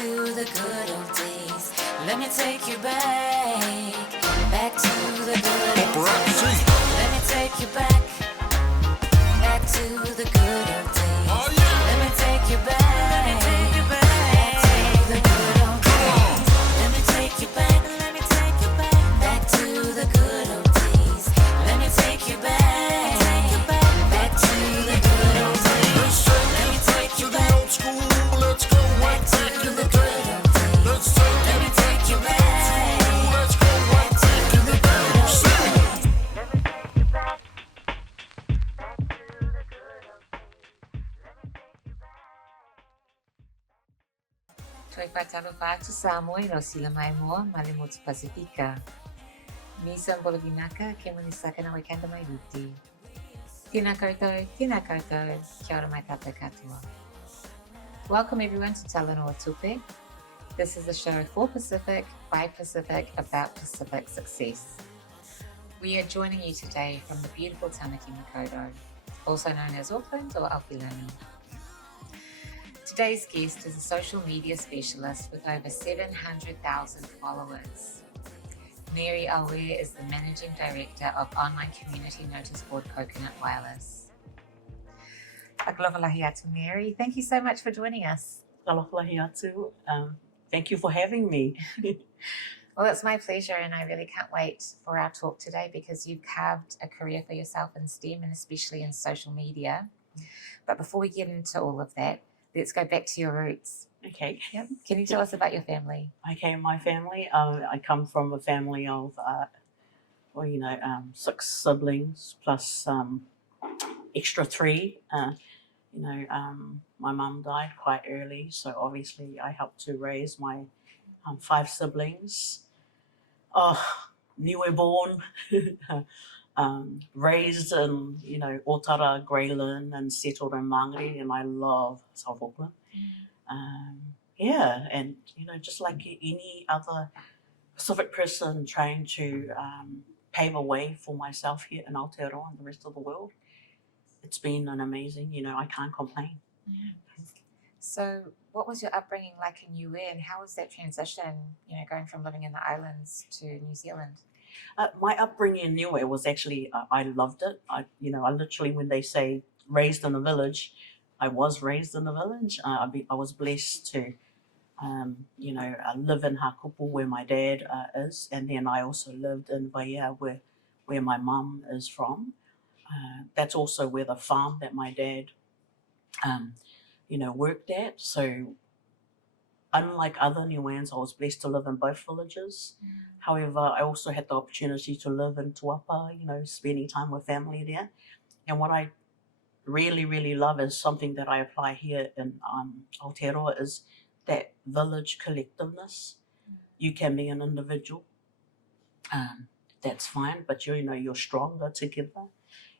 to the good old days. Let me take you back to the good old days. Let me take you back to the good old days. Oh, yeah. Let me take you back to the good old days. Let me take you back to the good old days. Let me take you back to the good old days. Let me take you back to the good old days. Let me take you back to the good old days. Toi whatalawhātu Samoa no sila mai moa male mo te Pasifika. Misa mbologinaka ke mani sakana wai kanda mai ruti. Tina koutou, kia ora mai tātou katoa. Welcome everyone to Talanoa Tupe. This is a show for Pacific, by Pacific, about Pacific success. We are joining you today from the beautiful Tāmaki Makaurau, also known as Auckland or Aotearoa. Today's guest is a social media specialist with over 700,000 followers. Mez Aue is the Managing Director of online community noticeboard Coconut Wireless. Akalawalahi atu, Mary. Thank you so much for joining us. Akalawalahi atu. Thank you for having me. Well, it's my pleasure, and I really can't wait for our talk today because you've carved a career for yourself in STEM and especially in social media. But before we get into all of that, let's go back to your roots. Okay. Yep. Can you tell us about your family? Okay, my family. I come from a family of, 6 siblings plus extra 3. My mum died quite early, so obviously I helped to raise my 5 siblings. Niue born, raised in, Otara, Greyland, and settled in Māngere, and I love South Auckland. And just like any other Pacific person trying to pave a way for myself here in Aotearoa and the rest of the world, it's been an amazing, I can't complain. So what was your upbringing like in Niue, and how was that transition, going from living in the islands to New Zealand? My upbringing in Niue was actually, I loved it. I literally, when they say raised in the village, I was raised in the village. I was blessed to, live in Hakupu where my dad is, and then I also lived in Vaea where my mum is from. That's also where the farm that my dad, worked at. So unlike other Niueans, I was blessed to live in both villages. However, I also had the opportunity to live in Tuapa, spending time with family there. And what I really, really love is something that I apply here in Aotearoa is that village collectiveness. You can be an individual, that's fine, but you're stronger together.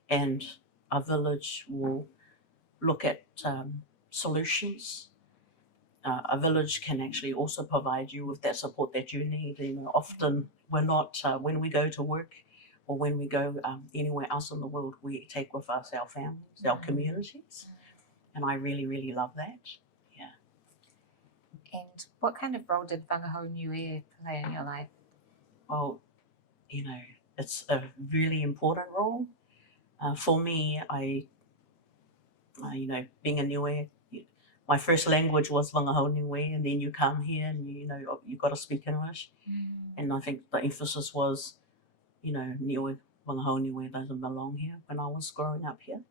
And a village will look at solutions. A village can actually also provide you with that support that you need. Often we're not, when we go to work or when we go anywhere else in the world, we take with us our families, our communities. And I really, really love that. Yeah. And what kind of role did whangahau Niue play in your life? Well, it's a really important role. For me, being a Niue, my first language was wangahau Niue, and then you come here and you got to speak English. And I think the emphasis was, Niue, wangahau Niue doesn't belong here when I was growing up here.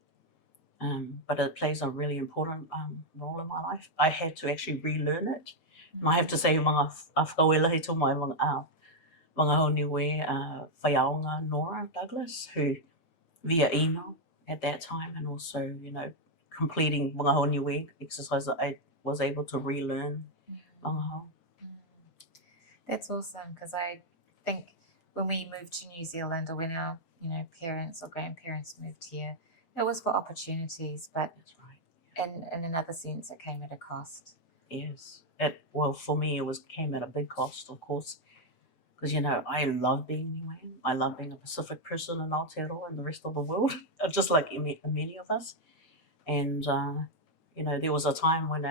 But it plays a really important role in my life. I had to actually relearn it. And I have to say, mga whakawelahi to my wangahau Niue, Whaiaonga Nora Douglas, who via email at that time, and also, completing wangahau Niue exercise, that I was able to relearn wangahau. That's awesome, because I think when we moved to New Zealand, or when our parents or grandparents moved here, it was for opportunities, but that's right. In another sense, it came at a cost. Yes. For me, came at a big cost, of course, because I love being Niuean. I love being a Pacific person in Aotearoa and the rest of the world, just like many of us. And there was a time when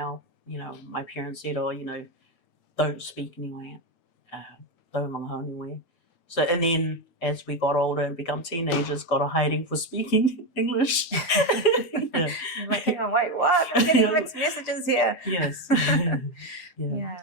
my parents said, don't speak Niuean, don't mga Niue. So, and then as we got older and become teenagers, got a hiding for speaking English. Yeah. You're like, hang on, wait, what? I'm getting mixed messages here. Yes. Yeah.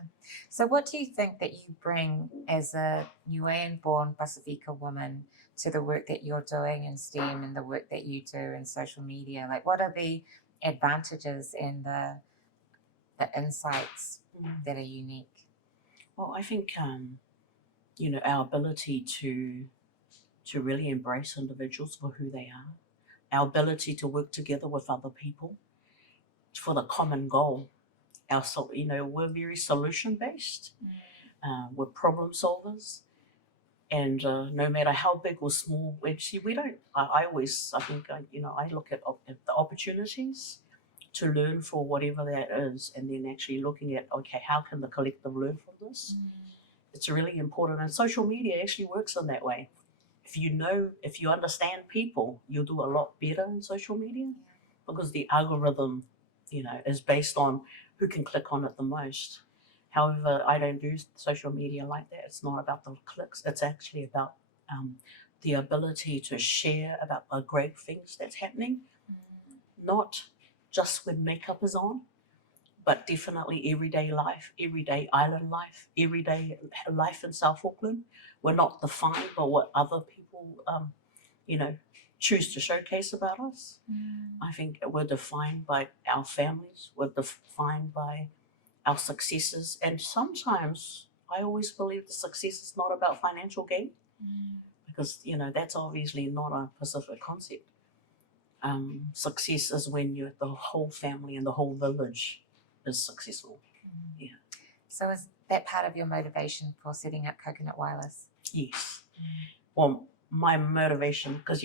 So what do you think that you bring as a Niuean-born Pasifika woman to the work that you're doing in STEM and the work that you do in social media? Like, what are the advantages and the insights that are unique? Well, I think our ability to really embrace individuals for who they are, our ability to work together with other people for the common goal. We're very solution based. We're problem solvers, and no matter how big or small, we don't. I look at the opportunities to learn for whatever that is, and then actually looking at, okay, how can the collective learn from this? It's really important, and social media actually works in that way. If you understand people, you'll do a lot better in social media, because the algorithm, is based on who can click on it the most. However, I don't do social media like that. It's not about the clicks. It's actually about the ability to share about the great things that's happening, not just when makeup is on, but definitely everyday life, everyday island life, everyday life in South Auckland. We're not defined by what other people, choose to showcase about us. I think we're defined by our families. We're defined by our successes. And sometimes I always believe the success is not about financial gain, because, that's obviously not a Pacific concept. Success is when the whole family and the whole village is successful. Yeah. So is that part of your motivation for setting up Coconut Wireless? Yes. Well, my motivation, because,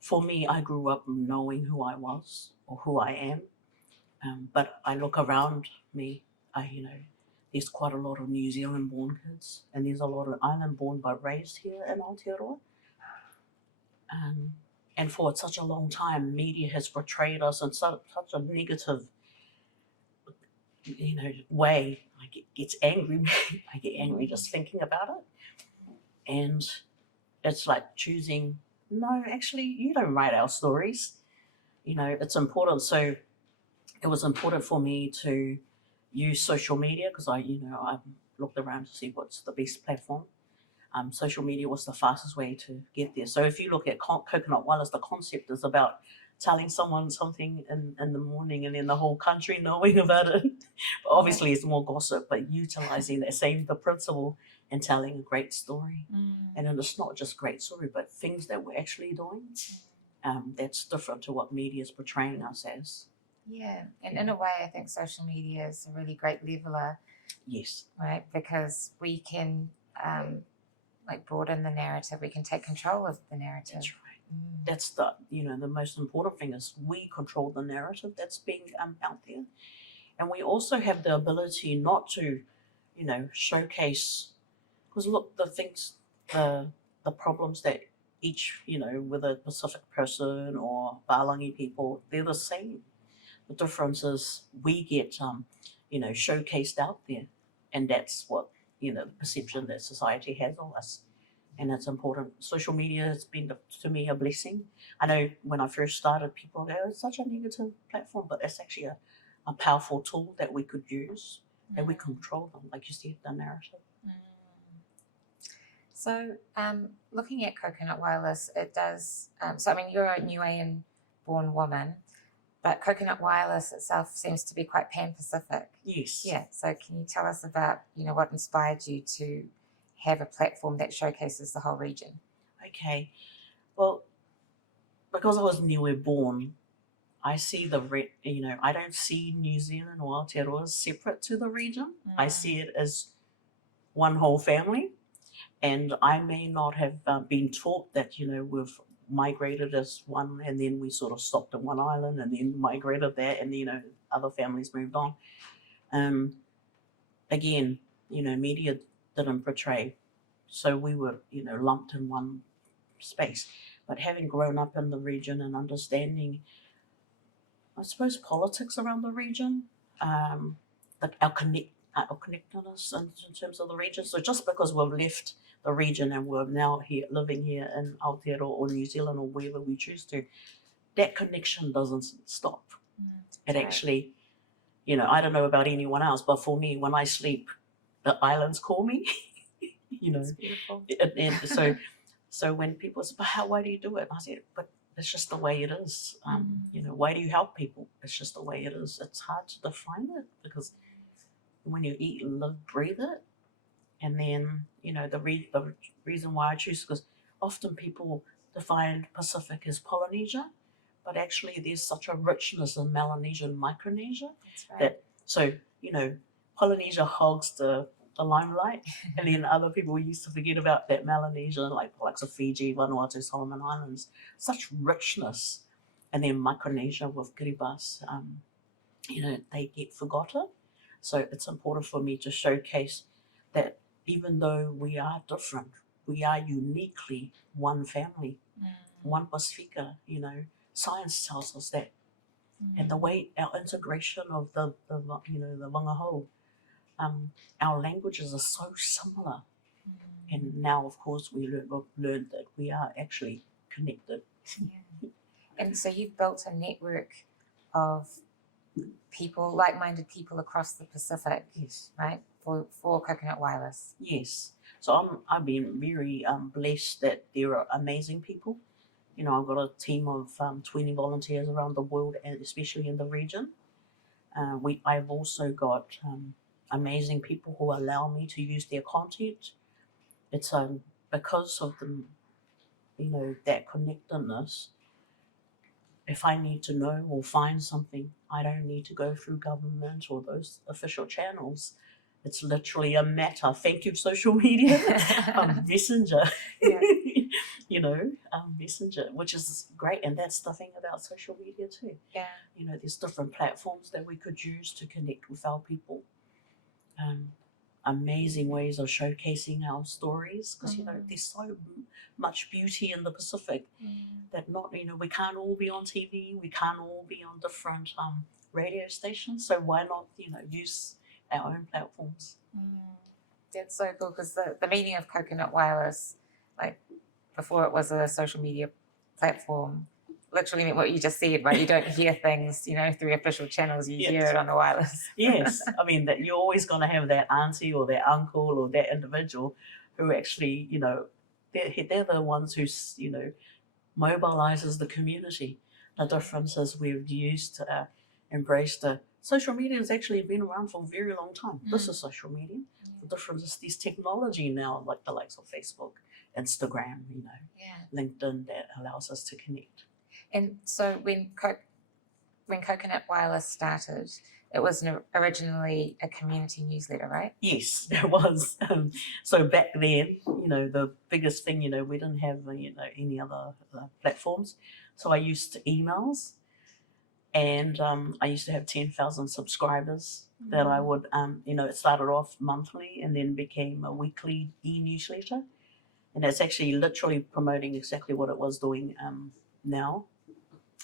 for me, I grew up knowing who I was or who I am. But I look around me, there's quite a lot of New Zealand-born kids, and there's a lot of island-born but raised here in Aotearoa. And for such a long time, media has portrayed us in such a negative, way. It gets angry. I get angry just thinking about it. And it's like choosing, no, actually, you don't write our stories. It's important. So it was important for me to use social media, because I looked around to see what's the best platform. Social media was the fastest way to get there. So if you look at Coconut Wireless, the concept is about telling someone something in the morning and then the whole country knowing about it. But obviously it's more gossip, but utilizing the principle and telling a great story. And then it's not just great story, but things that we're actually doing. That's different to what media is portraying us as. Yeah, and in a way, I think social media is a really great leveler. Yes. Right, because we can broaden the narrative. We can take control of the narrative. That's right. That's the most important thing is we control the narrative that's being out there, and we also have the ability not to, showcase. Because look, the problems that each, whether Pacific person or Palangi people, they're the same. The difference is we get, showcased out there, and that's what, the perception that society has of us, and that's important. Social media has been, to me, a blessing. I know when I first started, people go, it's such a negative platform, but it's actually a powerful tool that we could use, and we control them, like you said, the narrative. So, looking at Coconut Wireless, it does. You're a Niuean-born woman, but Coconut Wireless itself seems to be quite pan-Pacific. Yes. Yeah. So, can you tell us about what inspired you to have a platform that showcases the whole region? Okay. Well, because I was Niue-born, I see I don't see New Zealand or Aotearoa as separate to the region. I see it as one whole family. And I may not have been taught that, we've migrated as one, and then we sort of stopped in one island and then migrated there, and, other families moved on. Again, media didn't portray. So we were, lumped in one space. But having grown up in the region and understanding, I suppose, politics around the region, our or connectedness in terms of the region. So just because we've left the region and we're now here living here in Aotearoa or New Zealand or wherever we choose to, that connection doesn't stop. It actually, you know, I don't know about anyone else, but for me, when I sleep, the islands call me. You know, It's beautiful. And so when people say, "But why do you do it?" I said, "But it's just the way it is. You know, why do you help people? It's just the way it is. It's hard to define it because when you eat, live, breathe it, and then you know the reason why I choose because often people define Pacific as Polynesia, but actually there's such a richness in Melanesian Micronesia. That's right. That so you know Polynesia hogs the limelight, and then other people used to forget about that Melanesia, like of Fiji, Vanuatu, Solomon Islands, such richness, and then Micronesia with Kiribati, you know, they get forgotten. So it's important for me to showcase that even though we are different, we are uniquely one family, one Pasifika. You know, science tells us that, and the way our integration of the you know the wangahau. Our languages are so similar, and now, of course, we learned that we are actually connected. Yeah. And so you've built a network of people, like-minded people across the Pacific, Yes, right? For Coconut Wireless. yes. So I've been very blessed that there are amazing people. You know, I've got a team of 20 volunteers around the world, and especially in the region. I've also got amazing people who allow me to use their content. It's because of the, you know, that connectedness. If I need to know or find something, I don't need to go through government or those official channels. It's literally a matter. Thank you, social media, messenger. Yeah. You know, messenger, which is great, and that's the thing about social media too. Yeah. You know, there's different platforms that we could use to connect with our people. Amazing ways of showcasing our stories because you know there's so much beauty in the Pacific that not you know we can't all be on TV, we can't all be on different radio stations. So why not you know use our own platforms? That's so cool because the meaning of Coconut Wireless, like before it was a social media platform, literally meant what you just said, right? You don't hear things, you know, through official channels. You hear it on the wireless. Yes, I mean that you're always going to have that auntie or that uncle or that individual who actually, you know, they're the ones who, you know, mobilizes the community. The difference is we've used embraced social media has actually been around for a very long time. This is social media. The difference is this technology now, like the likes of Facebook, Instagram, you know, LinkedIn, that allows us to connect. And so when Coconut Wireless started, it was originally a community newsletter, right? Yes, it was. So back then, you know, the biggest thing, you know, we didn't have, you know, any other platforms. So I used emails, and I used to have 10,000 subscribers that I would, you know, it started off monthly and then became a weekly e-newsletter. And that's actually literally promoting exactly what it was doing now.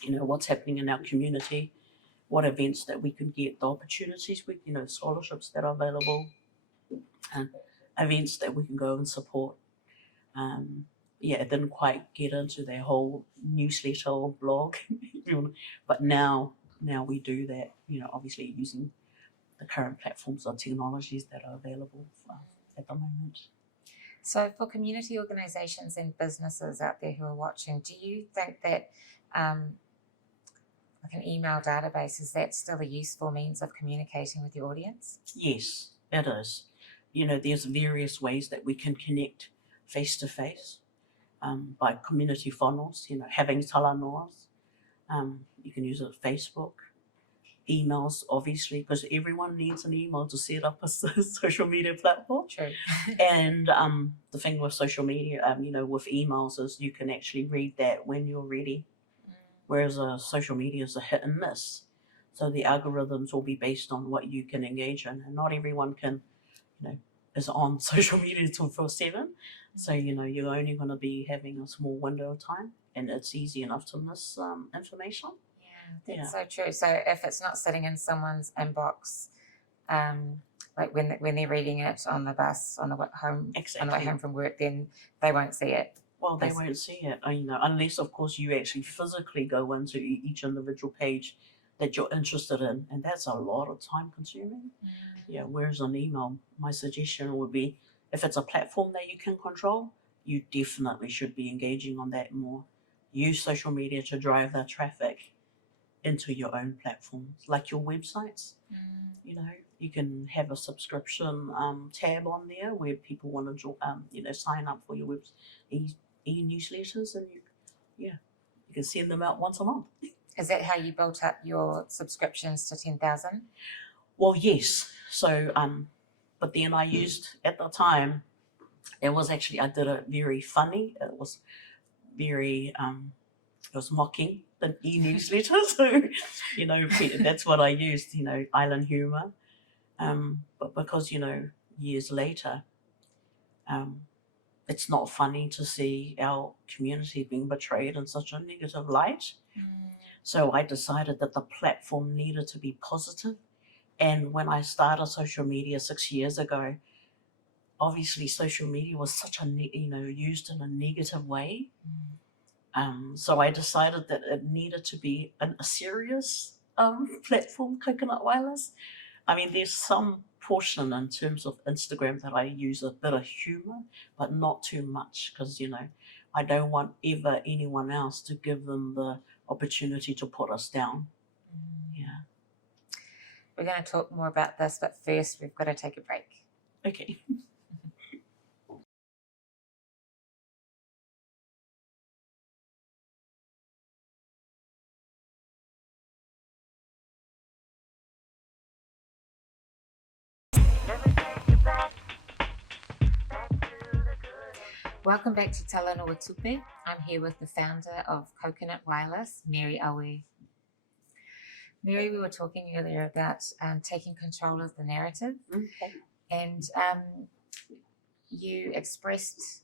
You know, what's happening in our community, what events that we can get, the opportunities, you know, scholarships that are available, and events that we can go and support. Yeah, it didn't quite get into their whole newsletter or blog, but now we do that, you know, obviously using the current platforms or technologies that are available at the moment. So for community organisations and businesses out there who are watching, do you think that like an email database, is that still a useful means of communicating with the audience? Yes, it is. You know, there's various ways that we can connect face to face by community funnels, you know, having talanoas. You can use it on Facebook, emails, obviously, because everyone needs an email to set up a social media platform. True. And the thing with social media, you know, with emails is you can actually read that when you're ready. Whereas social media is a hit and miss. So the algorithms will be based on what you can engage in, and not everyone can, you know, is on social media 24/7. So, you know, you're only going to be having a small window of time, and it's easy enough to miss information. Yeah, that's so true. So if it's not sitting in someone's inbox like when they're reading it on the bus on the way home, on the way home from work, then they won't see it. Well, they won't see it, unless, of course, you actually physically go into each individual page that you're interested in, and that's a lot of time consuming. Yeah, whereas an email, my suggestion would be, if it's a platform that you can control, you definitely should be engaging on that more. Use social media to drive that traffic into your own platforms, like your websites. You can have a subscription tab on there where people want to sign up for your e-newsletters, and you can send them out once a month. Is that how you built up your subscriptions to 10,000? Well, yes. So, but then I used, at the time, I did it very funny. It was very, it was mocking the e-newsletter. So, that's what I used, island humor. But because, years later, it's not funny to see our community being betrayed in such a negative light. So I decided that the platform needed to be positive. And when I started social media 6 years ago, obviously social media was such a, used in a negative way. So I decided that it needed to be a serious platform, Coconut Wireless. I mean, there's some portion in terms of Instagram that I use a bit of humor, but not too much, because, I don't want ever anyone else to give them the opportunity to put us down. Yeah. We're going to talk more about this, but first we've got to take a break. Okay. Welcome back to Talanoa Tupe. I'm here with the founder of Coconut Wireless, Mez Aue. Mary, we were talking earlier about taking control of the narrative, and you expressed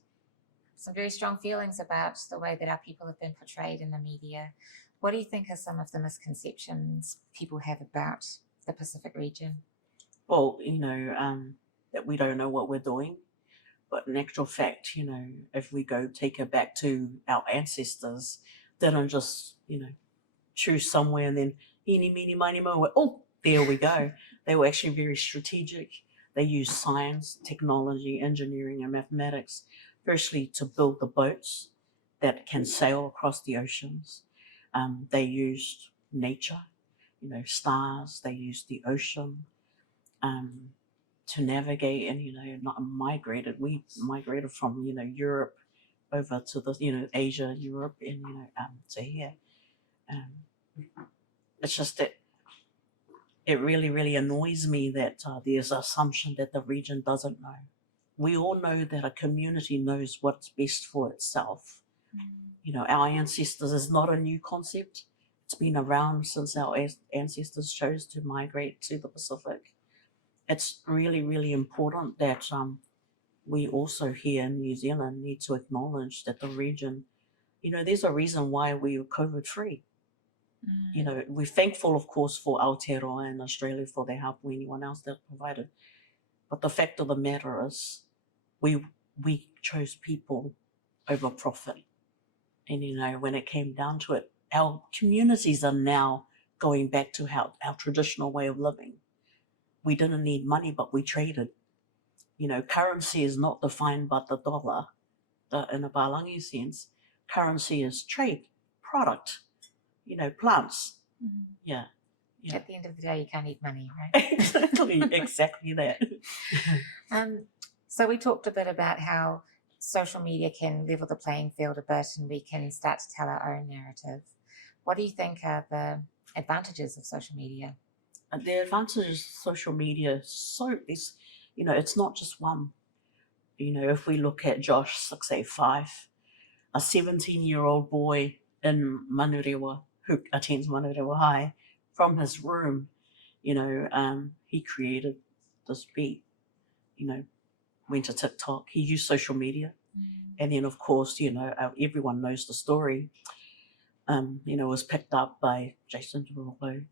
some very strong feelings about the way that our people have been portrayed in the media. What do you think are some of the misconceptions people have about the Pacific region? Well, that we don't know what we're doing. But in actual fact, if we go take it back to our ancestors, they don't just, choose somewhere and then eeny, meeny, miny, moe, oh, there we go. They were actually very strategic. They used science, technology, engineering, and mathematics, firstly to build the boats that can sail across the oceans. They used nature, stars. They used the ocean. To navigate and not migrated. We migrated from Europe over to the Asia, Europe, and to here. It's just that it really annoys me that there's an assumption that the region doesn't know. We all know that a community knows what's best for itself. Our ancestors is not a new concept. It's been around since our ancestors chose to migrate to the Pacific. It's really important that we also here in New Zealand need to acknowledge that the region, there's a reason why we are COVID free. We're thankful, of course, for Aotearoa and Australia for their help, or anyone else that provided. But the fact of the matter is, we chose people over profit. And when it came down to it, our communities are now going back to our traditional way of living. We didn't need money, but we traded. Currency is not defined by the dollar in a Balangi sense. Currency is trade, product, plants. Yeah. At the end of the day, you can't eat money, right? Exactly that. So we talked a bit about how social media can level the playing field a bit and we can start to tell our own narrative. What do you think are the advantages of social media? The advantages of social media is, it's not just one. If we look at Josh 685, a 17-year-old boy in Manurewa who attends Manurewa High, from his room, he created this beat, went to TikTok, he used social media. And then, of course, everyone knows the story. It was picked up by Jason Derulo,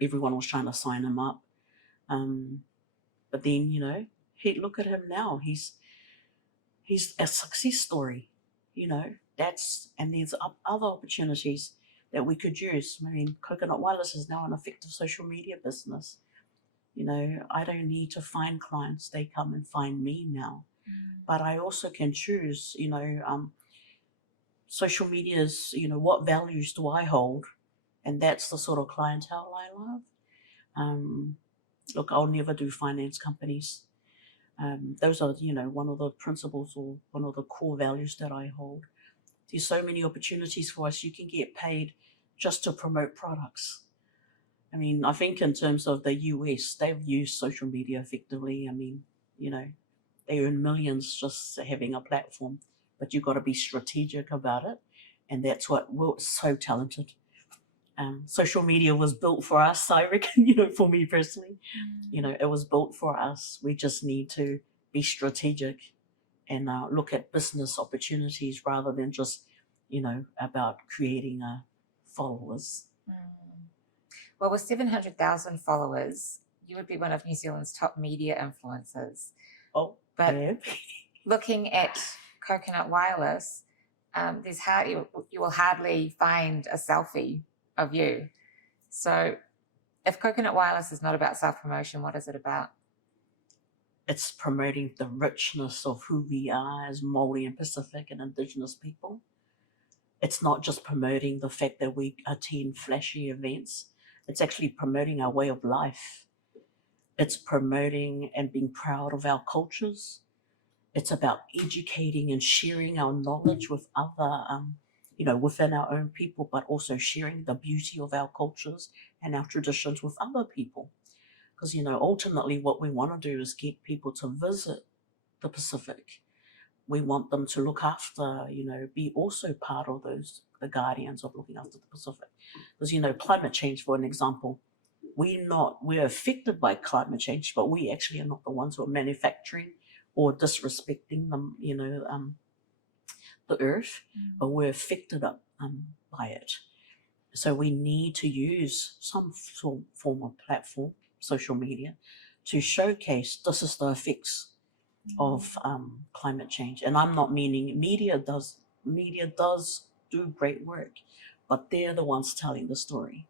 everyone was trying to sign him up. But then, you know, look at him now. He's a success story, you know. And there's other opportunities that we could use. I mean, Coconut Wireless is now an effective social media business. You know, I don't need to find clients. They come and find me now. But I also can choose, you know, social media's, you know, what values do I hold? And that's the sort of clientele I love. Look, I'll never do finance companies. Those are, you know, one of the principles or one of the core values that I hold. There's so many opportunities for us. You can get paid just to promote products. I mean, I think in terms of the US, they've used social media effectively. I mean, you know, they earn millions just having a platform, but you've got to be strategic about it. And that's what we're so talented. Social media was built for us, I reckon, you know, for me personally. You know, it was built for us. We just need to be strategic and look at business opportunities rather than just, you know, about creating followers. Well, with 700,000 followers, you would be one of New Zealand's top media influencers. Oh, but yeah. Looking at Coconut Wireless, you will hardly find a selfie of you. So if Coconut Wireless is not about self-promotion, what is it about? It's promoting the richness of who we are as Māori and Pacific and Indigenous people. It's not just promoting the fact that we attend flashy events. It's actually promoting our way of life. It's promoting and being proud of our cultures. It's about educating and sharing our knowledge with other, you know, within our own people, but also sharing the beauty of our cultures and our traditions with other people. Because, you know, ultimately what we want to do is get people to visit the Pacific. We want them to look after, you know, be also part of the guardians of looking after the Pacific. Because, you know, climate change, for an example, we're affected by climate change, but we actually are not the ones who are manufacturing or disrespecting them, you know, the earth, but we're affected by it. So we need to use some form of platform, social media, to showcase this is the effects of climate change. And I'm not meaning media does do great work, but they're the ones telling the story.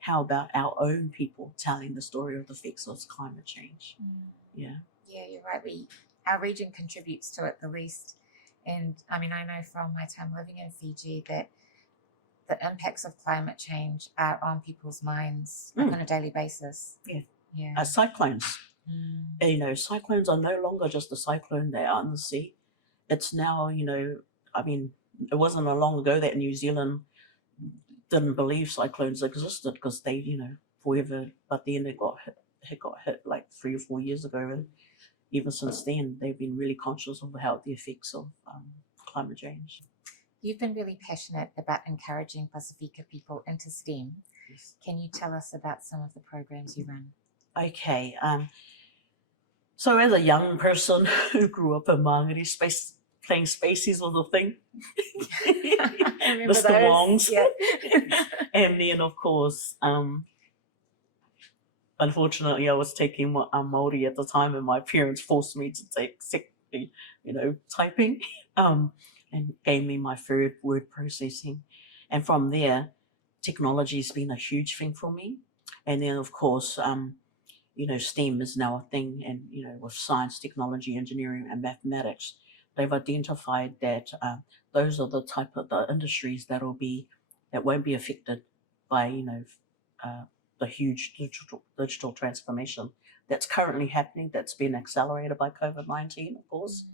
How about our own people telling the story of the effects of climate change? Yeah, you're right. Our region contributes to it the least. And I mean, I know from my time living in Fiji that the impacts of climate change are on people's minds on a daily basis. Cyclones. You know, cyclones are no longer just a cyclone there out in the sea. It's now, you know, I mean, it wasn't long ago that New Zealand didn't believe cyclones existed because they, you know, forever, but then it got hit like 3 or 4 years ago. And even since then, they've been really conscious of the effects of climate change. You've been really passionate about encouraging Pasifika people into STEM. Yes. Can you tell us about some of the programs you run? Okay. So as a young person who grew up in Māngere, playing spaces was a thing. Mr. Wong's. Yeah. And then, of course, unfortunately, I was taking Māori at the time, and my parents forced me to take, you know, typing, and gave me my third word processing. And from there, technology has been a huge thing for me. And then, of course, you know, STEM is now a thing, and, you know, with science, technology, engineering, and mathematics, they've identified that those are the type of the industries that won't be affected by, you know, the huge digital transformation that's currently happening, that's been accelerated by COVID-19, of course.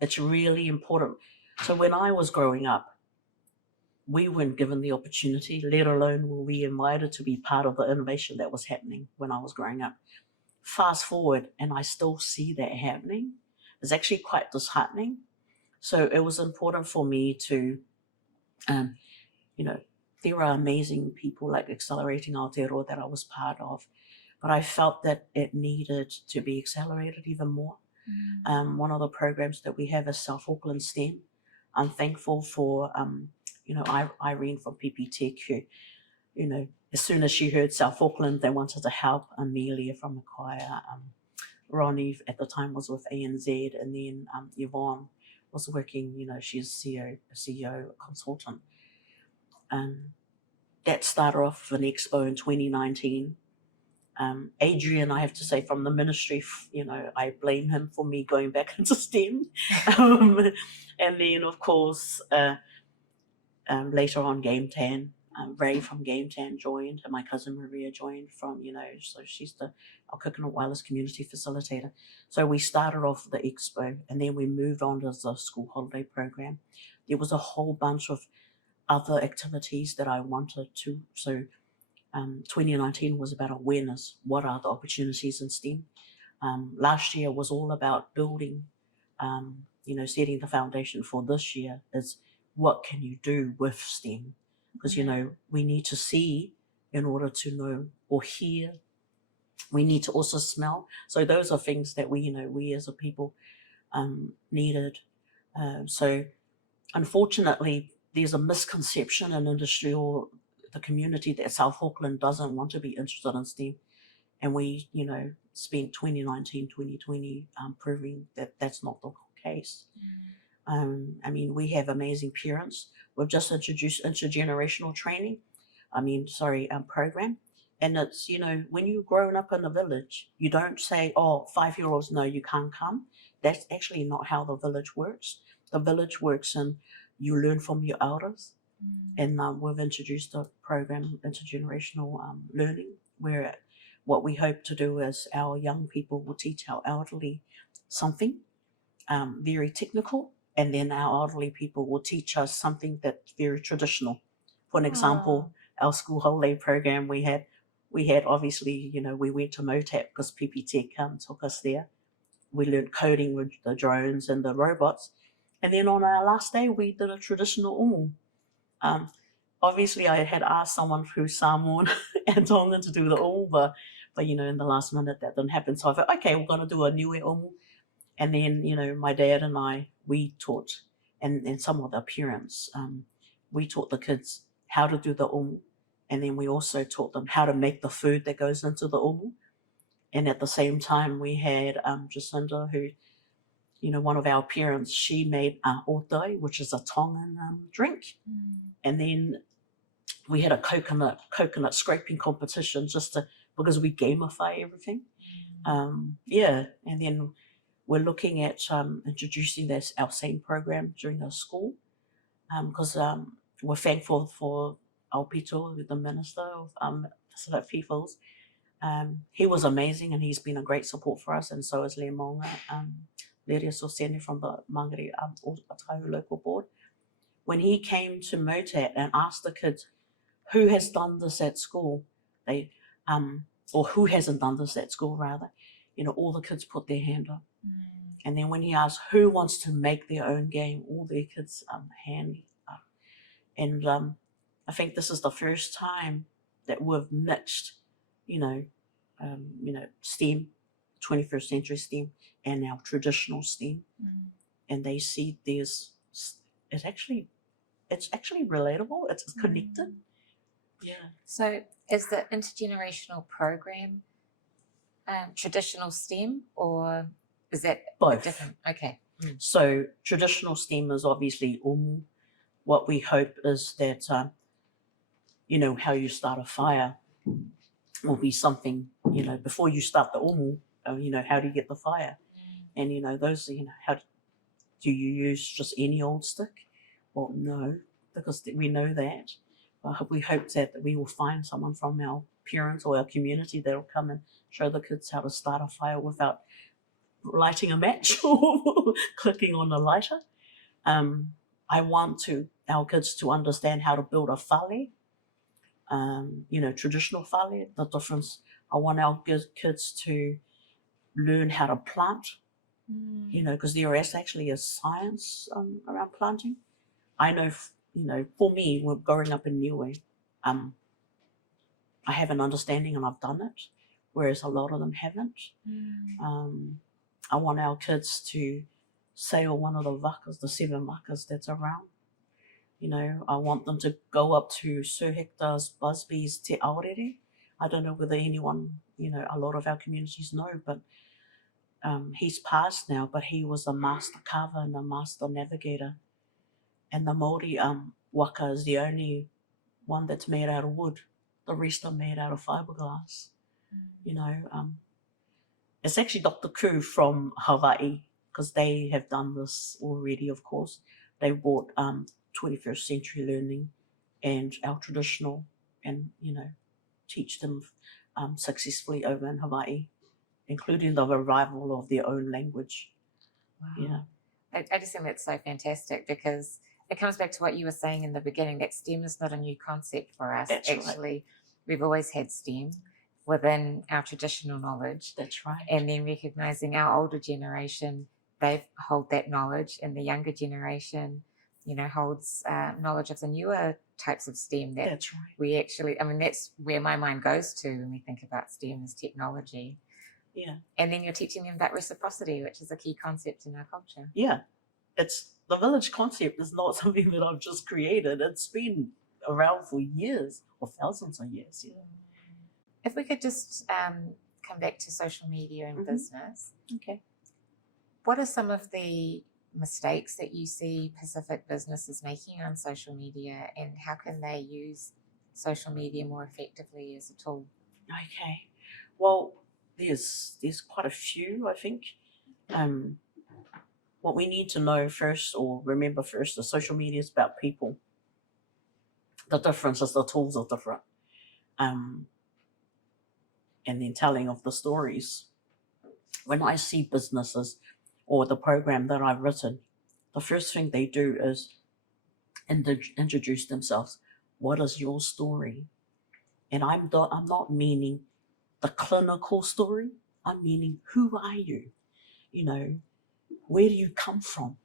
It's really important. So when I was growing up, we weren't given the opportunity, let alone were we invited to be part of the innovation that was happening when I was growing up. Fast forward, and I still see that happening. It's actually quite disheartening. So it was important for me to, you know, there are amazing people like Accelerating Aotearoa that I was part of, but I felt that it needed to be accelerated even more. One of the programs that we have is South Auckland STEM. I'm thankful for, you know, Irene from PPTQ. You you know, as soon as she heard South Auckland, they wanted to help. Amelia from the choir, Ronnie at the time was with ANZ, and then Yvonne was working, you know, she's CEO consultant. That started off with an expo in 2019. Adrian, I have to say, from the ministry, you know, I blame him for me going back into STEM. And then, of course, later on, Game Tan, Ray from Game Tan joined, and my cousin Maria joined from, you know, so she's our Coconut Wireless community facilitator. So we started off the expo, and then we moved on to the school holiday program. There was a whole bunch of other activities that I wanted to. So 2019 was about awareness. What are the opportunities in STEM? Last year was all about building, you know, setting the foundation for this year is what can you do with STEM? Because, you know, we need to see in order to know, or hear. We need to also smell. So those are things that we, you know, we as a people needed. So unfortunately, there's a misconception in industry or the community that South Auckland doesn't want to be interested in STEM. And we, you know, spent 2019, 2020 proving that that's not the case. I mean, we have amazing parents. We've just introduced intergenerational training. Program. And it's, you know, when you're growing up in a village, you don't say, oh, 5-year-olds, no, you can't come. That's actually not how the village works. The village works and you learn from your elders. And we've introduced a program, intergenerational learning, where what we hope to do is our young people will teach our elderly something very technical, and then our elderly people will teach us something that's very traditional. For an example, our school holiday program, we had obviously, you know, we went to MOTAP because PPT took us there. We learned coding with the drones and the robots. And then on our last day, we did a traditional umu. Obviously, I had asked someone who's Samoan and told them to do the umu, but you know, in the last minute that didn't happen. So I thought, okay, we're going to do a niue umu. And then, you know, my dad and I, we taught, and some of the parents, we taught the kids how to do the umu. And then we also taught them how to make the food that goes into the umu. And at the same time, we had Jacinda, who, you know, one of our parents, she made otai, which is a Tongan drink. And then we had a coconut scraping competition because we gamify everything. And then we're looking at introducing this, our same program during our school, because we're thankful for Aupito, the minister of Pacific Peoples. He was amazing, and he's been a great support for us, and so is Lemonga. Leria Sosene from the Mangere Otahu local board. When he came to MOTAT and asked the kids who has done this at school, or who hasn't done this at school rather, you know, all the kids put their hand up. And then when he asked who wants to make their own game, all their kids hand up. And I think this is the first time that we've mixed, you know, STEM, 21st century STEM, and our traditional STEM, and they see it's actually relatable. It's connected. Yeah. So, is the intergenerational program traditional STEM, or is that both? Different? Okay. So traditional STEM is obviously umu. What we hope is that you know, how you start a fire will be something, you know, before you start the umu. You know, how do you get the fire? And, you know, those, you know, how do you use just any old stick? Well, no, because we know that. We hope that we will find someone from our parents or our community that will come and show the kids how to start a fire without lighting a match or clicking on a lighter. I want our kids to understand how to build a whale, you know, traditional whale, the difference. I want our kids to learn how to plant, you know, because there is actually a science around planting. I know, you know, for me, when growing up in Niue, I have an understanding and I've done it, whereas a lot of them haven't. I want our kids to sail one of the vakas, the 7 vakas that's around. You know, I want them to go up to Sir Hector Busby's Te Aorere. I don't know whether anyone, you know, a lot of our communities know, but he's passed now, but he was a master carver and a master navigator. And the Māori waka is the only one that's made out of wood. The rest are made out of fiberglass. You know, it's actually Dr. Koo from Hawaii, because they have done this already, of course. They've brought 21st century learning and our traditional and, you know, teach them successfully over in Hawaii, including the revival of their own language. Wow. Yeah. I just think that's so fantastic, because it comes back to what you were saying in the beginning, that STEM is not a new concept for us. That's Actually, right. We've always had STEM within our traditional knowledge. That's right. And then recognizing our older generation, they hold that knowledge, and the younger generation, you know, holds knowledge of the newer types of STEM that That's right. we actually, I mean, that's where my mind goes to when we think about STEM as technology. Yeah. And then you're teaching them about reciprocity, which is a key concept in our culture. Yeah. It's the village concept is not something that I've just created. It's been around for years or thousands of years. Yeah. If we could just come back to social media and business. Okay. What are some of the mistakes that you see Pacific businesses making on social media, and how can they use social media more effectively as a tool? Okay. Well, there's quite a few, I think. What we need to know first, or remember first, is social media is about people. The difference is the tools are different. And then telling of the stories. When I see businesses or the program that I've written, the first thing they do is introduce themselves. What is your story? And I'm not meaning the clinical story. I'm meaning, who are you? You know, where do you come from?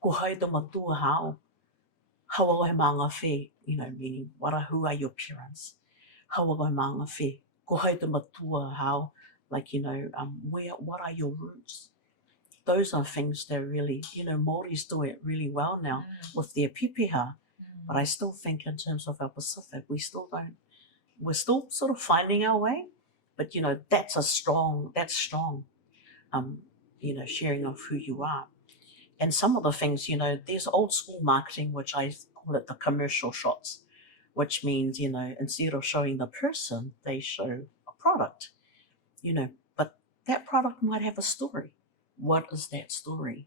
Ko hai te matua hao. How ai manga whi? You know, meaning, who are your parents? How ai manga whi? Ko hai te matua hao. Like, you know, what are your roots? Those are things that really, you know, Māoris do it really well now with their pipiha. But I still think in terms of our Pacific, we're still sort of finding our way. But, you know, that's strong, you know, sharing of who you are. And some of the things, you know, there's old school marketing, which I call it the commercial shots, which means, you know, instead of showing the person, they show a product, you know, but that product might have a story. What is that story?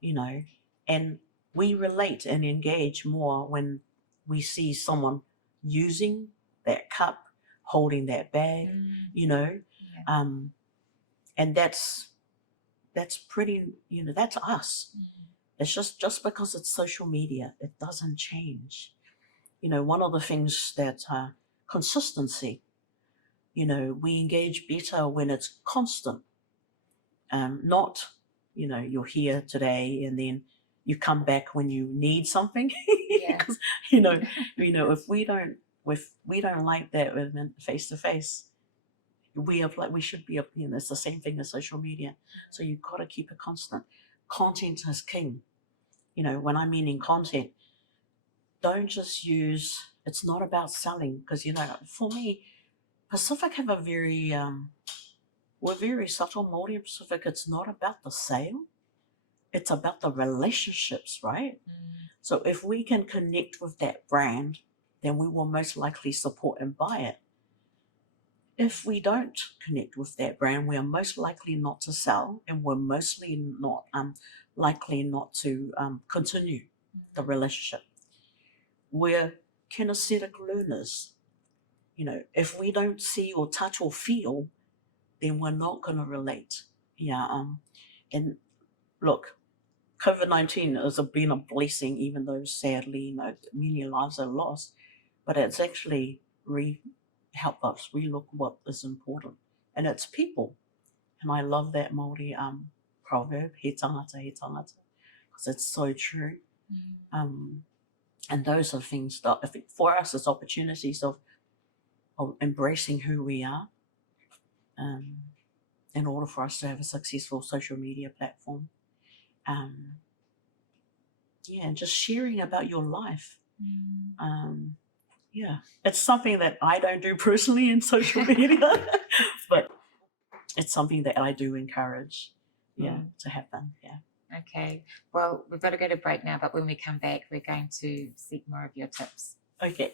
You know, and we relate and engage more when we see someone using that cup, holding that bag, you know, and that's pretty, you know, that's us. It's just because it's social media, it doesn't change. You know, one of the things that consistency, you know, we engage better when it's constant. Not, you know, you're here today and then you come back when you need something. Because you know, if we don't like that face to face, we should be up. You know, it's the same thing as social media. So you've got to keep it constant. Content is king. You know, when I'm meaning content, don't just use. It's not about selling, because, you know, for me, Pacific have a very we're very subtle. Māori and Pacific, it's not about the sale. It's about the relationships, right? So if we can connect with that brand, then we will most likely support and buy it. If we don't connect with that brand, we are most likely not to sell, and we're mostly not likely not to continue the relationship. We're kinesthetic learners. You know, if we don't see or touch or feel, then we're not going to relate. Yeah. And look, COVID-19 has been a blessing, even though sadly, you know, many lives are lost. But it's actually helped us relook what is important, and it's people. And I love that Māori proverb, he tangata, because it's so true. And those are things that I think for us, it's opportunities of embracing who we are, in order for us to have a successful social media platform. And just sharing about your life. Yeah, it's something that I don't do personally in social media, but it's something that I do encourage, to happen. Yeah. Okay. Well, we've got to go to break now, but when we come back, we're going to seek more of your tips. Okay.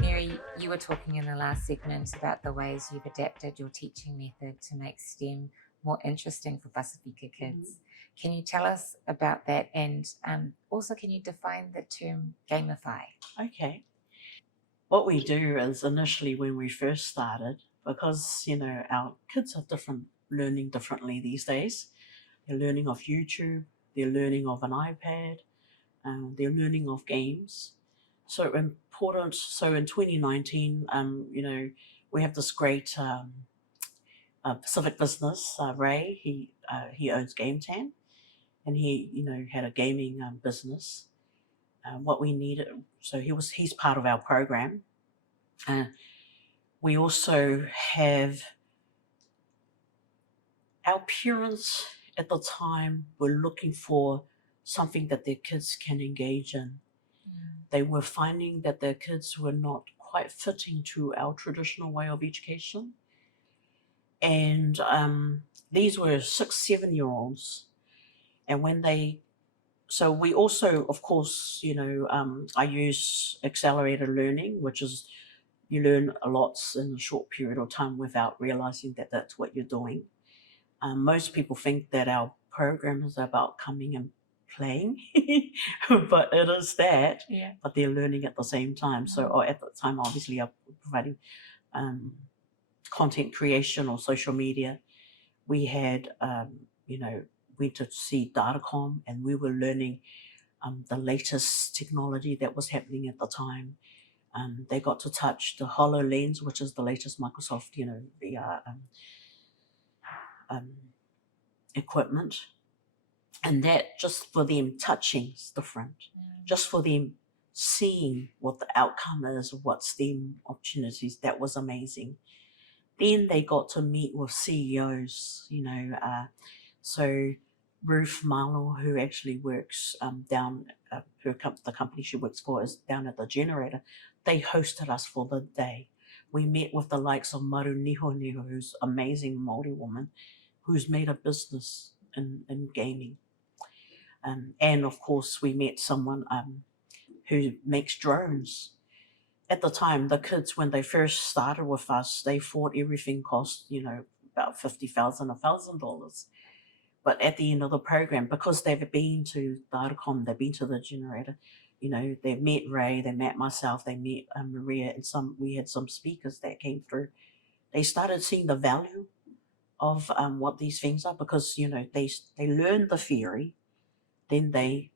Mary, you were talking in the last segment about the ways you've adapted your teaching method to make STEM more interesting for Pasifika kids. Can you tell us about that? And also, can you define the term gamify? Okay. What we do is initially when we first started, because, our kids are learning differently these days. They're learning off YouTube, they're learning off an iPad, they're learning off games. So important. So in 2019, we have this great Pacific business, Ray. He owns Game Tan, and he had a gaming business. What we needed, so he's part of our program. We also have our parents at the time were looking for something that their kids can engage in. They were finding that their kids were not quite fitting to our traditional way of education. And these were 6, 7-year-olds. And so we also, of course, I use accelerated learning, which is you learn a lot in a short period of time without realizing that that's what you're doing. Most people think that our program is about coming and playing, but it is that, but they're learning at the same time. So at the time, obviously, I'm providing content creation or social media. We had, went to see Datacom, and we were learning the latest technology that was happening at the time. They got to touch the HoloLens, which is the latest Microsoft, VR equipment. And that just for them touching is different. Just for them seeing what the outcome is, what STEM opportunities, that was amazing. Then they got to meet with CEOs, so Ruth Marlow, who actually works down, the company she works for is down at the Generator. They hosted us for the day. We met with the likes of Maru Niho, who's an amazing Māori woman, who's made a business in gaming. And of course, we met someone who makes drones. At the time, the kids, when they first started with us, they thought everything cost, about $50,000, $1,000. But at the end of the program, because they've been to Datacom, they've been to the Generator, they met Ray, they met myself, they met Maria, and we had some speakers that came through. They started seeing the value of what these things are, because they learn the theory, then they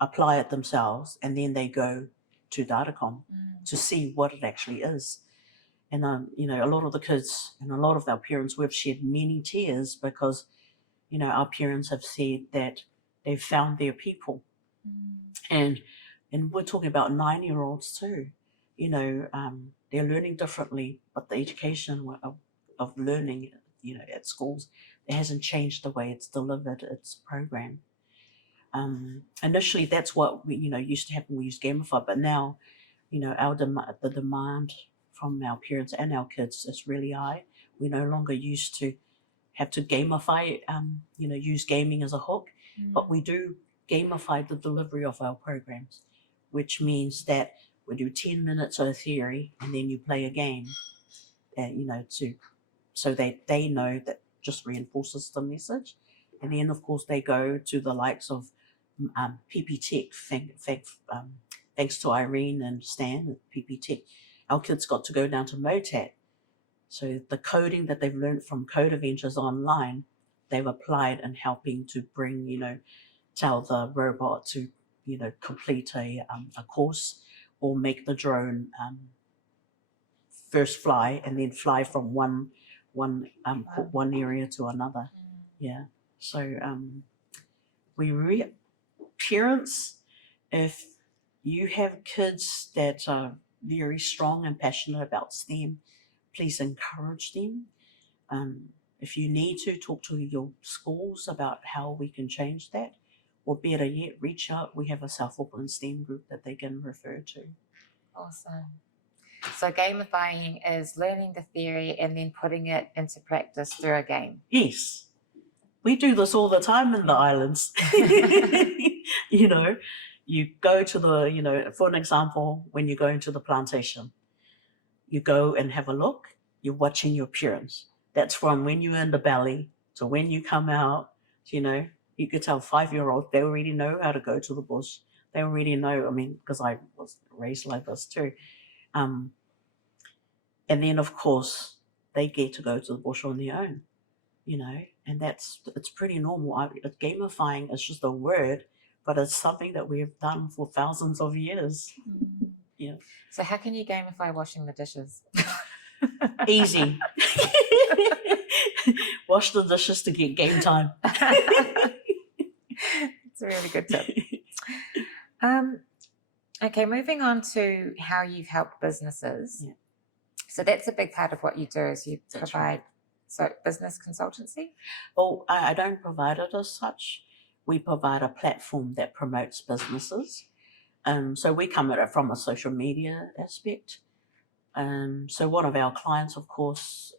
apply it themselves, and then they go to Datacom to see what it actually is. And a lot of the kids and a lot of our parents, we've shed many tears because our parents have said that they've found their people. And we're talking about 9-year-olds too. They're learning differently, but the education of learning, at schools, it hasn't changed the way it's delivered its program. Initially, that's what we, used to happen. We used Gamify, but now, the demand from our parents and our kids is really high. We no longer used to have to gamify, use gaming as a hook, but we do gamify the delivery of our programs, which means that we do 10 minutes of theory and then you play a game, so that they know that just reinforces the message. And then, of course, they go to the likes of PP Tech, thanks to Irene and Stan at PP Tech. Our kids got to go down to MOTAT. So the coding that they've learned from Code Adventures online, they've applied in helping to bring, tell the robot to, complete a course, or make the drone first fly and then fly from one area to another. Yeah. So parents if you have kids that are very strong and passionate about STEM, please encourage them. If you need to, talk to your schools about how we can change that, or better yet, reach out. We have a South Auckland STEM group that they can refer to. Awesome. So gamifying is learning the theory and then putting it into practice through a game. Yes. We do this all the time in the islands. You know, you go to the, you know, for an example, when you go into the plantation, you go and have a look, you're watching your parents. That's from when you're in the belly to when you come out, you know, you could tell 5-year-olds, they already know how to go to the bush. They already know, I mean, because I was raised like this too. And then, of course, they get to go to the bush on their own, you know, and it's pretty normal. Gamifying is just a word, but it's something that we have done for thousands of years. Yeah. So how can you gamify washing the dishes? Easy. Wash the dishes to get game time. It's a really good tip. Okay, moving on to how you've helped businesses. Yeah. So that's a big part of what you do is you That's provide so business consultancy? Well, I don't provide it as such. We provide a platform that promotes businesses. So we come at it from a social media aspect. So one of our clients, of course,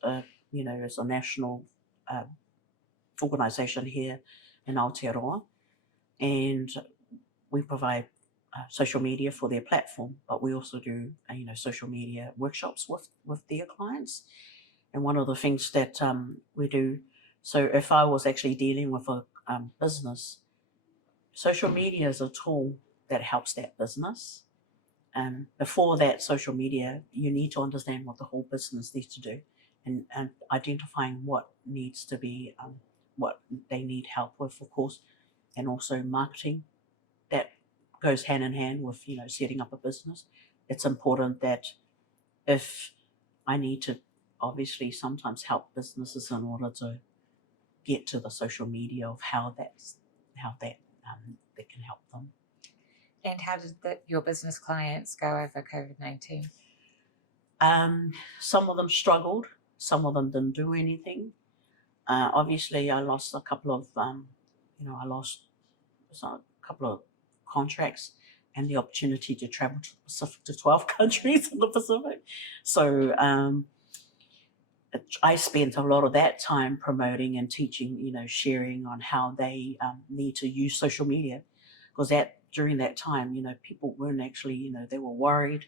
you know, is a national organisation here in Aotearoa, and we provide social media for their platform, but we also do, you know, social media workshops with their clients. And one of the things that we do, so if I was actually dealing with a business, social media is a tool that helps that business. Before that social media, you need to understand what the whole business needs to do, and identifying what needs to be, what they need help with, of course, and also marketing. That goes hand in hand with, you know, setting up a business. It's important that if I need to obviously sometimes help businesses in order to get to the social media of how that can help them. And how did your business clients go over COVID-19? Some of them struggled, some of them didn't do anything. Obviously, I lost a couple of, I lost a couple of contracts and the opportunity to travel to the Pacific, to 12 countries in the Pacific. So I spent a lot of that time promoting and teaching, you know, sharing on how they need to use social media, because during that time, you know, people weren't actually, you know, they were worried.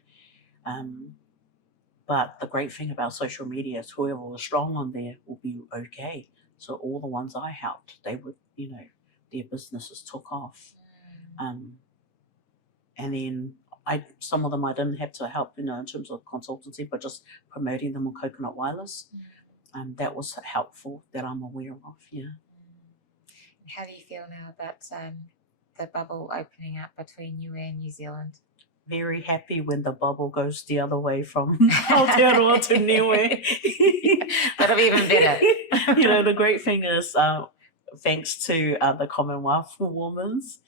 But the great thing about social media is whoever was strong on there will be okay. So all the ones I helped, they would, you know, their businesses took off. And then some of them I didn't have to help, you know, in terms of consultancy, but just promoting them on Coconut Wireless. That was helpful, that I'm aware of, yeah. How do you feel now about the bubble opening up between you and New Zealand? Very happy when the bubble goes the other way from Aotearoa to Niue. That'll be even better. You know, the great thing is, thanks to the Commonwealth for Women's,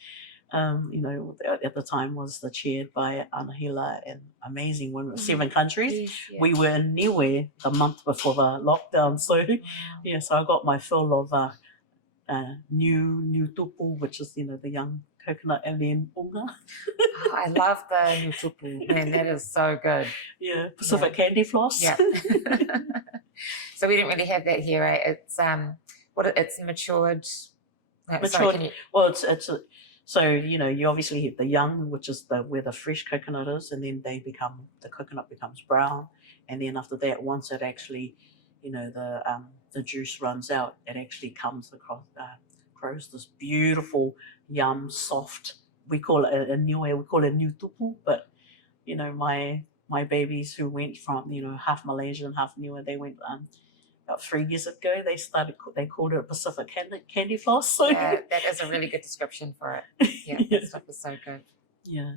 you know, at the time was chaired by Anahila and amazing women, 7 countries. Yes, yeah. We were in Niue the month before the lockdown. So, yeah, so I got my fill of new tupu, which is, you know, the young coconut, and then unga. Oh, I love the new tupu. Man, that is so good. Yeah, Pacific candy floss. Yeah. So we didn't really have that here, right? It's it's matured. Matured. Well, it's so, you know, you obviously have the young, which is where the fresh coconut is, and then the coconut becomes brown, and then after that, once it actually, you know, the juice runs out, it actually comes across, grows this beautiful, yum, soft. We call it a Niue, we call it new tupu, but, you know, my babies who went from, you know, half Malaysian, half Niue, they went about 3 years ago, they called it Pacific candy floss. So. Yeah, that is a really good description for it. Yeah, that stuff is so good. Yeah.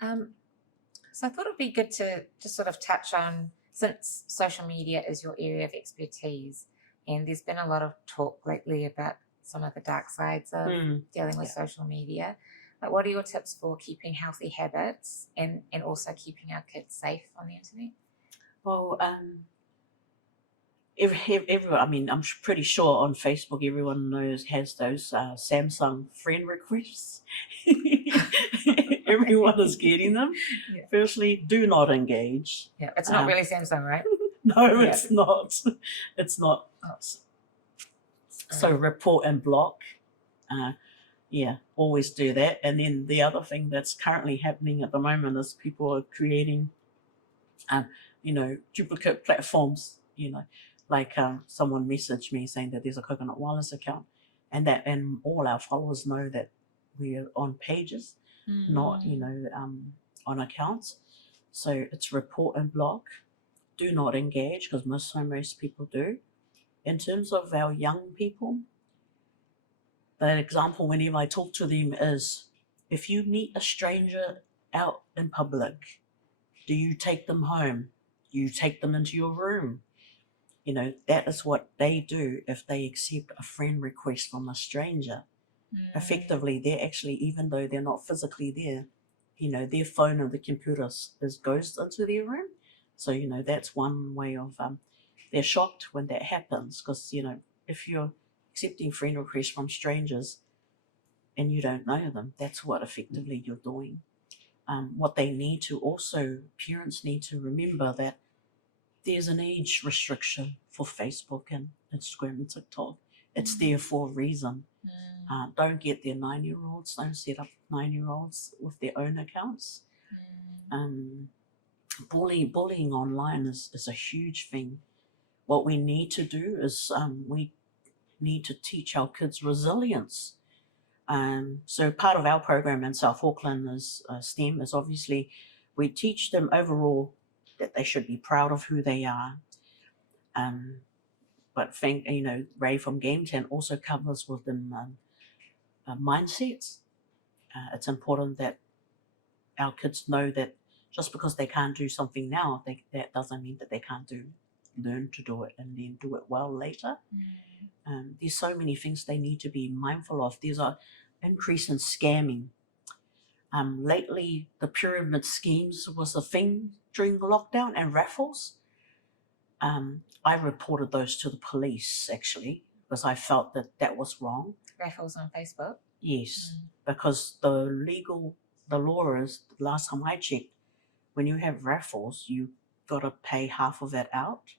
So I thought it'd be good to just sort of touch on, since social media is your area of expertise, and there's been a lot of talk lately about some of the dark sides of dealing with social media. Like, what are your tips for keeping healthy habits and also keeping our kids safe on the internet? Well, I mean, I'm pretty sure on Facebook everyone has those Samsung friend requests. Everyone is getting them. Yeah. Firstly, do not engage. Yeah, it's not really Samsung, right? No, Yeah. it's not. It's not. Oh. So report and block. Yeah, always do that. And then the other thing that's currently happening at the moment is people are creating, duplicate platforms. Like someone messaged me saying that there's a Coconut Wireless account, and all our followers know that we're on pages, not on accounts. So it's report and block. Do not engage, because most people do. In terms of our young people, the example whenever I talk to them is, if you meet a stranger out in public, do you take them home? Do you take them into your room? That is what they do if they accept a friend request from a stranger. Effectively, they're actually, even though they're not physically there, their phone and the computer goes into their room. So, that's one way of, they're shocked when that happens, because, if you're accepting friend requests from strangers and you don't know them, that's what effectively you're doing. What they need to also, parents need to remember that there's an age restriction for Facebook and Instagram and TikTok. It's there for a reason. Don't get their 9-year-olds, don't set up 9-year-olds with their own accounts. Bullying online is a huge thing. What we need to do is we need to teach our kids resilience. So part of our program in South Auckland is STEM, is obviously we teach them overall that they should be proud of who they are. But Ray from Game 10 also covers with them mindsets. It's important that our kids know that just because they can't do something now, that doesn't mean that they can't learn to do it and then do it well later. There's so many things they need to be mindful of. There's an increase in scamming. Lately, the pyramid schemes was a thing during the lockdown, and raffles. I reported those to the police, actually, because I felt that was wrong. Raffles on Facebook? Yes, because the law is, last time I checked, when you have raffles, you got to pay half of it out.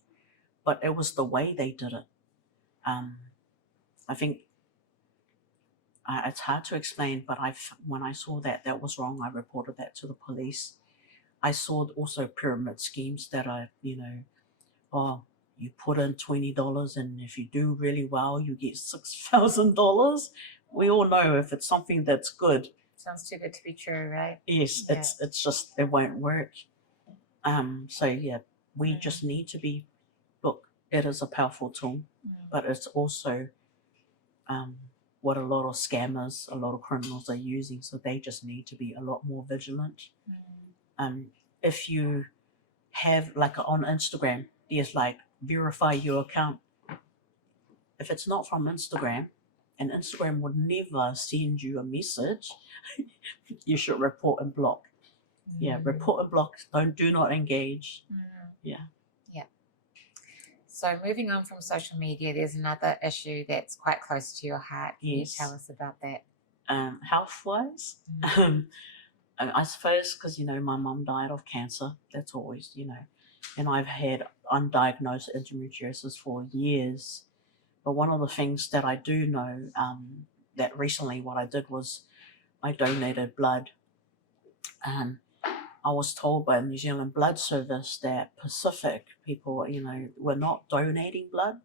But it was the way they did it. I think it's hard to explain, but when I saw that was wrong, I reported that to the police. I saw also pyramid schemes that are, you put in $20 and if you do really well, you get $6,000. We all know if it's something that's good. Sounds too good to be true, right? Yes, yeah. It's just, it won't work. So yeah, we just need to be, look, it is a powerful tool, but it's also what a lot of scammers, a lot of criminals are using. So they just need to be a lot more vigilant. If you have, like on Instagram, there's like verify your account. If it's not from Instagram, and Instagram would never send you a message, you should report and block. Yeah, report and block. Do not engage. Yeah. So moving on from social media, there's another issue that's quite close to your heart. Can you tell us about that? Health-wise, I suppose because, my mum died of cancer. That's always, and I've had undiagnosed endometriosis for years. But one of the things that I do know, that recently what I did was I donated blood. I was told by the New Zealand Blood Service that Pacific people, were not donating blood,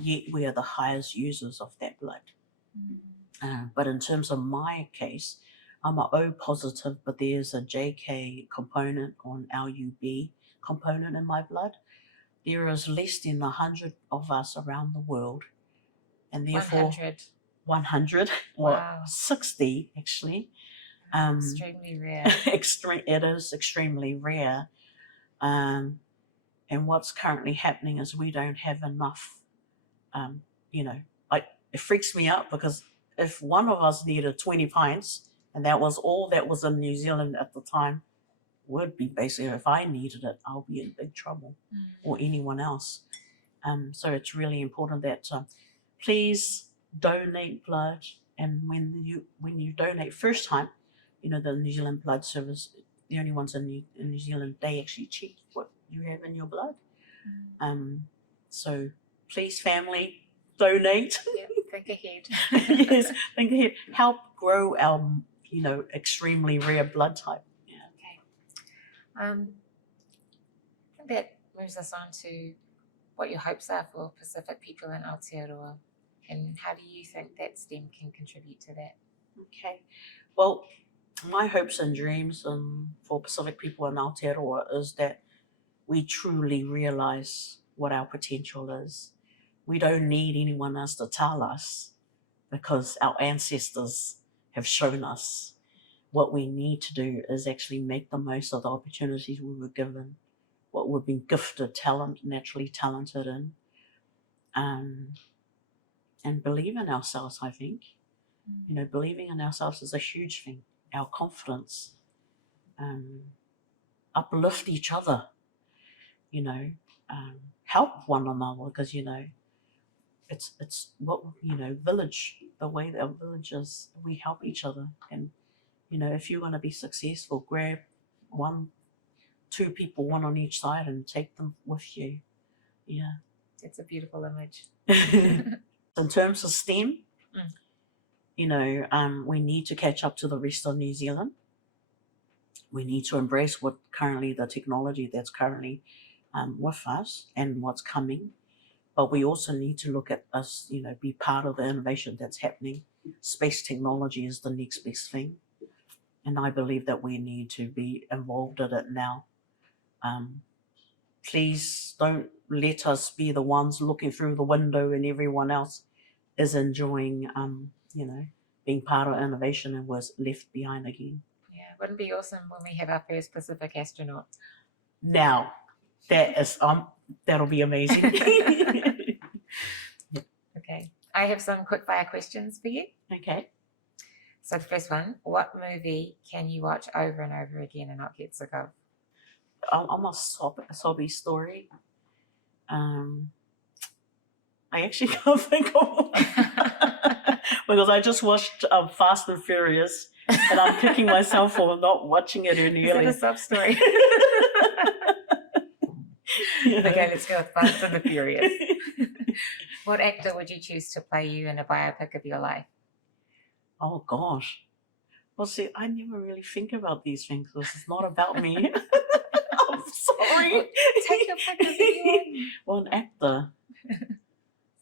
yet we are the highest users of that blood. But in terms of my case, I'm a O positive, but there's a JK component on LUB component in my blood. There is less than 100 of us around the world, and therefore 100 wow. 60 actually. Extremely rare. It is extremely rare. And what's currently happening is we don't have enough. It freaks me out because if one of us needed 20 pints, and that was all that was in New Zealand at the time, would be basically, if I needed it, I'll be in big trouble, or anyone else. So it's really important that please donate blood, and when you donate first time, the New Zealand Blood Service, the only ones in New Zealand, they actually check what you have in your blood. So please, family, donate. Yeah, think ahead. Yes, think ahead. Help grow our extremely rare blood type. Yeah. Okay. That moves us on to what your hopes are for Pacific people in Aotearoa, and how do you think that STEM can contribute to that? Okay. Well, my hopes and dreams for Pacific people in Aotearoa is that we truly realize what our potential is. We don't need anyone else to tell us, because our ancestors have shown us. What we need to do is actually make the most of the opportunities we were given, what we've been gifted, naturally talented in, and believe in ourselves, I think. Believing in ourselves is a huge thing. Our confidence, uplift each other, help one another, because, it's what, village, the way that our village is, we help each other. And, if you want to be successful, grab two people, one on each side, and take them with you. Yeah. It's a beautiful image. In terms of STEM, we need to catch up to the rest of New Zealand. We need to embrace the technology that's currently with us and what's coming. But we also need to look at us, be part of the innovation that's happening. Space technology is the next best thing. And I believe that we need to be involved in it now. Please don't let us be the ones looking through the window and everyone else is enjoying, being part of innovation and was left behind again. Yeah, wouldn't it be awesome when we have our first Pacific astronaut? Now, that'll be amazing. Okay, I have some quick fire questions for you. Okay. So the first one, what movie can you watch over and over again and not get sick of? I'm a sobby story. I actually can't think of one. Because I just watched Fast and Furious, and I'm kicking myself for not watching it earlier. Is that a sob story? Okay, let's go with Fast and the Furious. What actor would you choose to play you in a biopic of your life? Oh gosh. Well, see, I never really think about these things because it's not about me. I'm sorry. Take your pick of anyone. One actor.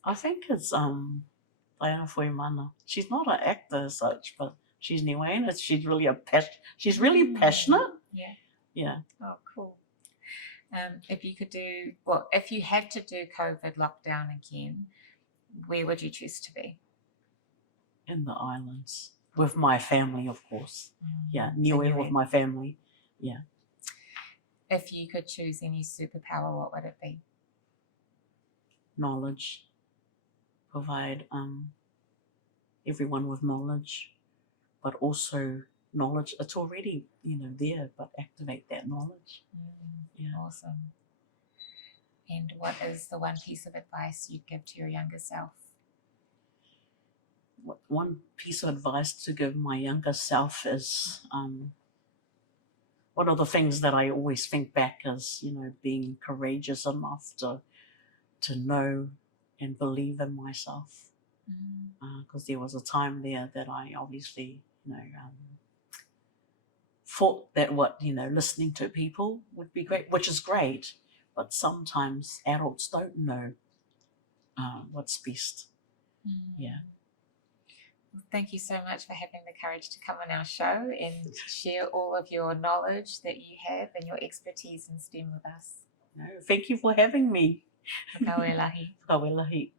I think it's Diana Mana. She's not an actor as such, but she's Niuean. She's really she's really passionate. Yeah. Yeah. Oh, cool. If you had to do COVID lockdown again, where would you choose to be? In the islands with my family, of course. Yeah, Niue with my family. Yeah. If you could choose any superpower, what would it be? Knowledge. Provide everyone with knowledge, but also knowledge. It's already there, but activate that knowledge. Yeah. Awesome. And what is the one piece of advice you'd give to your younger self? One piece of advice to give my younger self is one of the things that I always think back is, being courageous enough to know and believe in myself. Because there was a time there that I obviously, thought that listening to people would be great, which is great, but sometimes adults don't know what's best. Yeah. Thank you so much for having the courage to come on our show and share all of your knowledge that you have and your expertise in STEM with us. No, thank you for having me. Kawelahi. Kawelahi.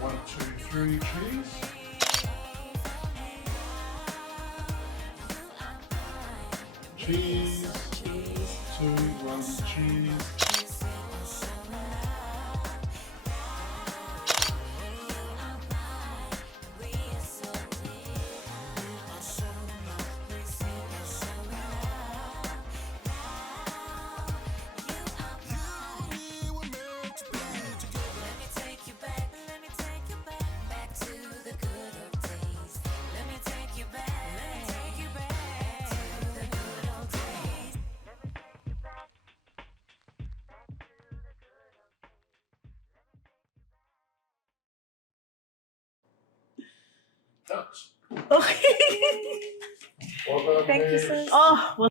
One, two, three, cheese. Cheese. 2, 1, cheese. Touch. Okay. Well done, Thank you, Mez. sis. Oh, well,